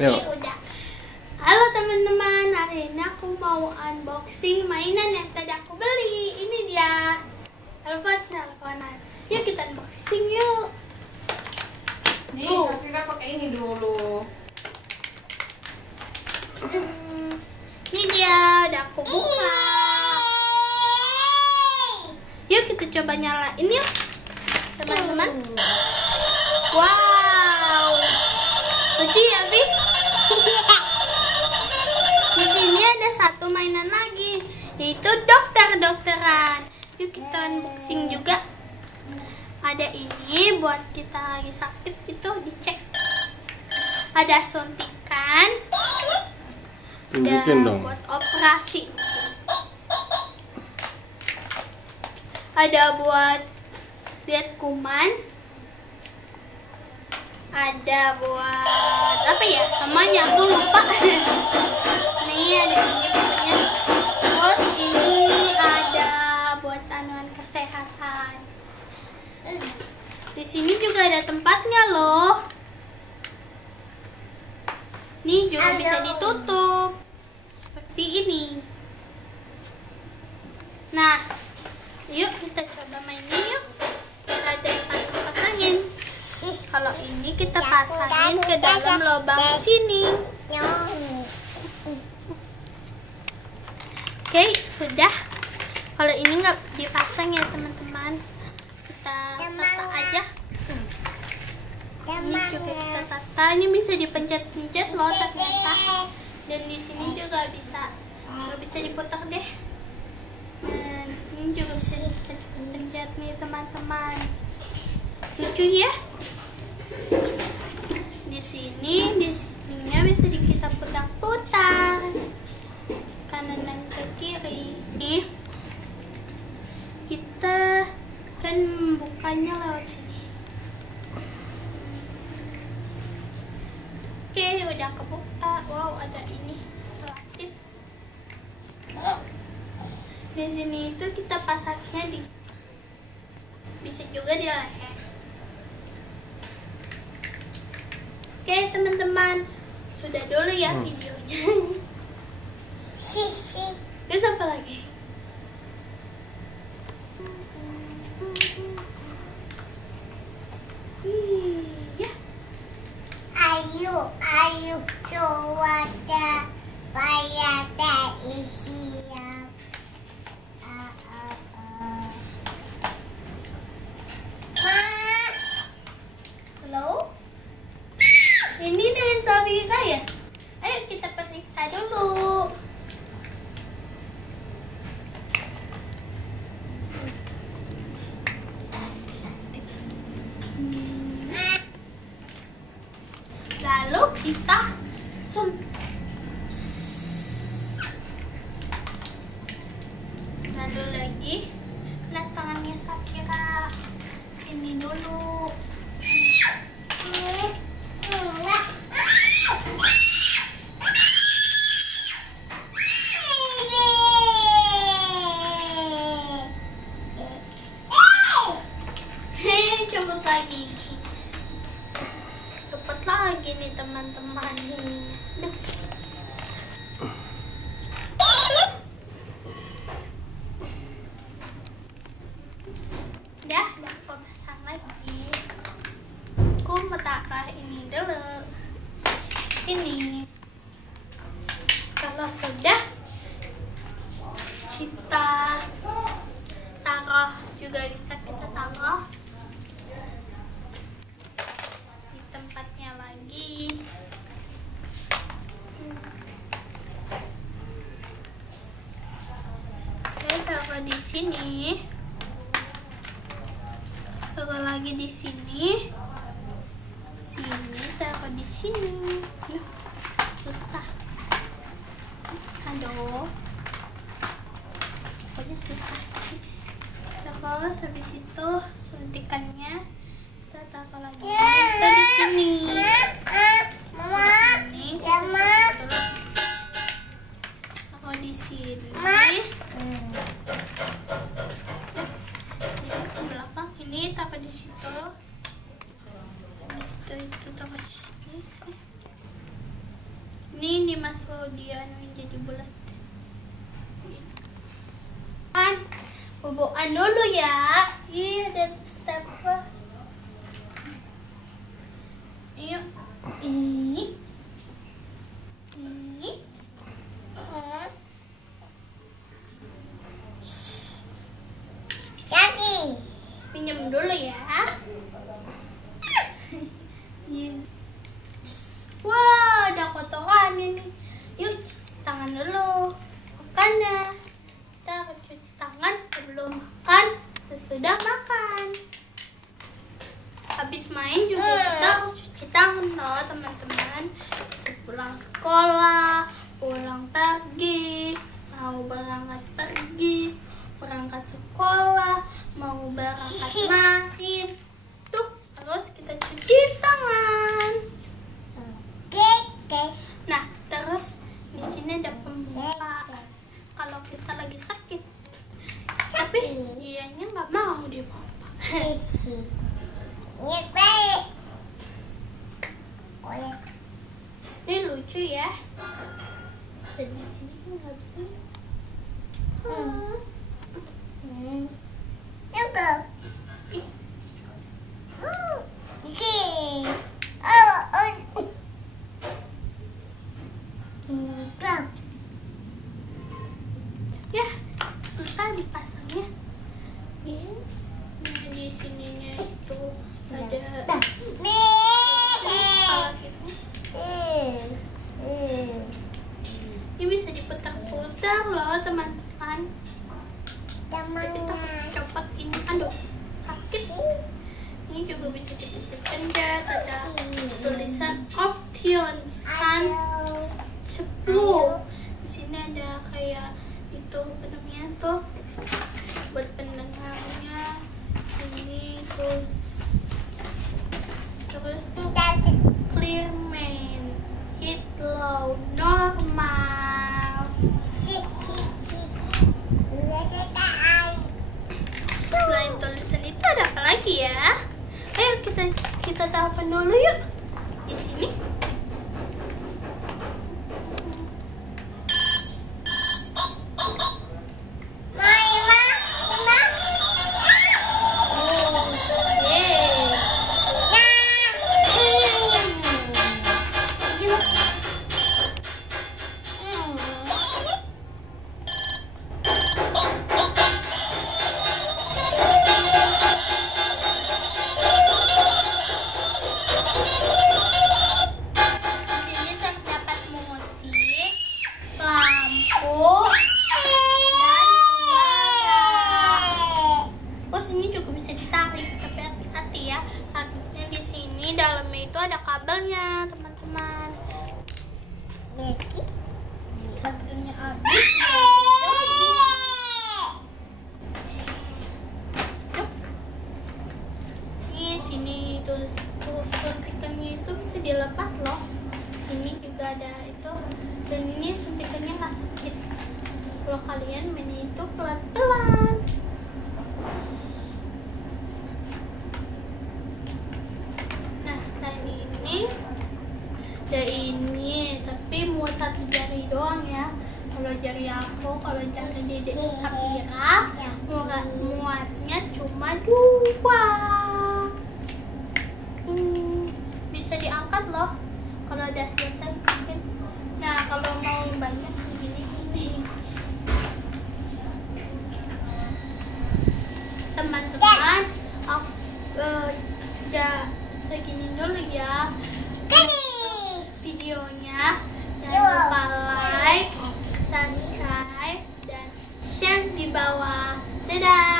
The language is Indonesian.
Tadi udah. Halo teman-teman, hari ini aku mau unboxing mainan yang tadi aku beli. Ini dia. Teleponan. Yuk kita unboxing yuk. Nih, Safi kan pakai ini dulu. Ini dia, udah aku buka. Yuk kita coba nyalain yuk, teman-teman. Wow, lucu ya, Vi? Di sini ada satu mainan lagi, yaitu dokter-dokteran. Yuk kita unboxing juga. Ada ini buat kita lagi sakit itu dicek. Ada suntikan. Tunjukin Ada dong. buat operasi. Ada buat lihat kuman. Ada buat apa ya? Namanya aku lupa. Nih ada ini pokoknya. Terus ini ada buat anuan kesehatan. Di sini juga ada tempatnya loh. Nih juga bisa ditutup seperti ini. Nah, yuk kita coba mainin yuk. Kita ada yang pasang-pasangin. Kalau ini kita pasangin ke dalam lubang sini. Oke, sudah. Kalau ini nggak dipasang ya teman-teman, kita tata aja. Ini juga kita tata. Ini bisa dipencet-pencet loh ternyata. Dan di sini juga bisa. Nggak bisa diputar deh. Nah, di sini juga bisa dipencet nih teman-teman. Lucu ya? Di sininya bisa kita putar-putar kanan dan ke kiri. Nih, kita kan bukanya lewat sini. Oke, udah kebuka. Wow, ada ini relatif. Di sini itu kita pasangnya bisa juga di leher. Oke teman-teman, sudah dulu ya videonya. Terus apa lagi? Iya. Ayo cuaca pada isiap. Halo? Ini dengan Safira ya? Ayo kita periksa dulu. Lalu kita lalu lagi lihat tangannya Safira. Sini dulu. Cepet lagi. Cepet lagi nih teman-teman. Udah aku pasang lagi. Aku mau taruh ini dulu. Sini. Kalau sudah, kita taruh juga bisa kita taruh di tempatnya lagi. Oke, taruh di sini. Taruh lagi di sini. Sini taruh di sini. Susah. Aduh. Pokoknya susah. Terus habis itu suntikannya kita taruh lagi. Kita di sini. Ini taruh di sini. Ini ke belakang. Ini taruh di situ. Habis itu taruh di sini. Ini masuk dia jadi bulat. Kan boboan dulu ya. Iya, ada step first. Yuk. Ini. Kaki. Pinjam dulu ya. Wah, ada kotoran ini. Yuk cuci tangan dulu. Makan ya. Kita harus cuci tangan sebelum makan, sesudah makan. Habis main juga kita harus cuci tangan loh teman-teman. Pulang sekolah, pulang pergi, mau berangkat pergi, berangkat sekolah, mau berangkat main. Tuh, terus kita cuci tangan. Nah, terus di sini ada pembuka kalau kita lagi sakit. Tapi dianya nggak mau dibawa. Ini baik. Ini lucu ya. Jadi di sini kan nggak bisa. Juga. Ya, susah dipasangnya. Ini di sininya itu ada ini bisa diputar-putar loh teman-teman. Tapi copot ini, aduh sakit. Ini juga bisa dipencet, ada tulisan option scan 10. Di sini ada kayak itu apa namanya tuh buat pendengarnya. Ini terus clear main, hit low, normal. Selain tulisan itu ada apa lagi ya? Ayo kita telepon dulu yuk. Di sini. Dalamnya itu ada kabelnya teman-teman. Kabelnya habis. Ini sini terus suntikannya itu bisa dilepas loh. Sini juga ada itu, dan ini suntikannya nggak sakit. Kalau kalian mainnya itu pelan-pelan. Ada ini, tapi muat satu jari doang ya. Kalau jari aku, kalau jari Dedek Safira, muatnya cuma 2. Bisa diangkat loh. Kalau udah selesai mungkin. Nah, kalau mau banyak begini. Teman-teman, segini dulu ya videonya. Jangan lupa like, subscribe, dan share di bawah. Dadah.